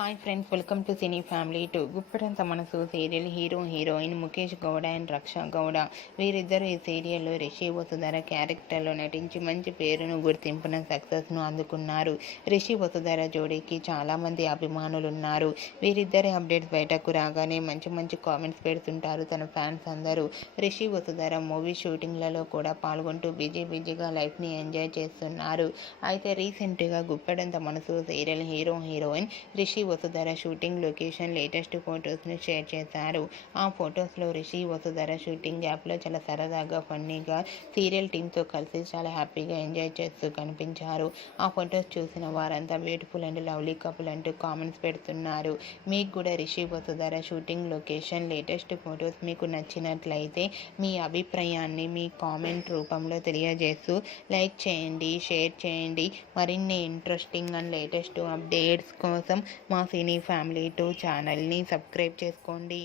Hi friends, welcome to cine family టు. Guppedantha Manasu serial heroine Mukesh Gowda and Raksha Gowda వీరిద్దరూ ఈ సీరియల్లో రిషి వసుధర క్యారెక్టర్లో నటించి మంచి పేరును గుర్తింపున సక్సెస్ను అందుకున్నారు. రిషి వసుధర జోడీకి చాలామంది అభిమానులు ఉన్నారు. వీరిద్దరి అప్డేట్స్ బయటకు రాగానే మంచి కామెంట్స్ పెడుతుంటారు తన ఫ్యాన్స్ అందరూ. రిషి వసుధర మూవీ షూటింగ్లలో కూడా పాల్గొంటూ బిజీగా లైఫ్ని ఎంజాయ్ చేస్తున్నారు. అయితే రీసెంట్గా Guppedantha Manasu serial heroine Rishi Vasudhara shooting location latest ఫొటోస్ను షేర్ చేశారు. ఆ ఫొటోస్లో రిషి వసుధర షూటింగ్ యాప్లో చాలా సరదాగా ఫన్నీగా సీరియల్ టీంతో కలిసి చాలా హ్యాపీగా ఎంజాయ్ చేస్తూ కనిపించారు. ఆ ఫొటోస్ చూసిన వారంతా బ్యూటిఫుల్ అండ్ లవ్లీ కపుల్ అంటూ కామెంట్స్ పెడుతున్నారు. మీకు కూడా Rishi Vasudhara shooting location latest photos మీకు నచ్చినట్లయితే మీ అభిప్రాయాన్ని మీ కామెంట్ రూపంలో తెలియజేస్తూ లైక్ చేయండి, షేర్ చేయండి. మరిన్ని ఇంట్రెస్టింగ్ అండ్ లేటెస్ట్ అప్డేట్స్ కోసం మా సినీ ఫ్యామిలీ 2 ఛానల్ని సబ్స్క్రైబ్ చేసుకోండి.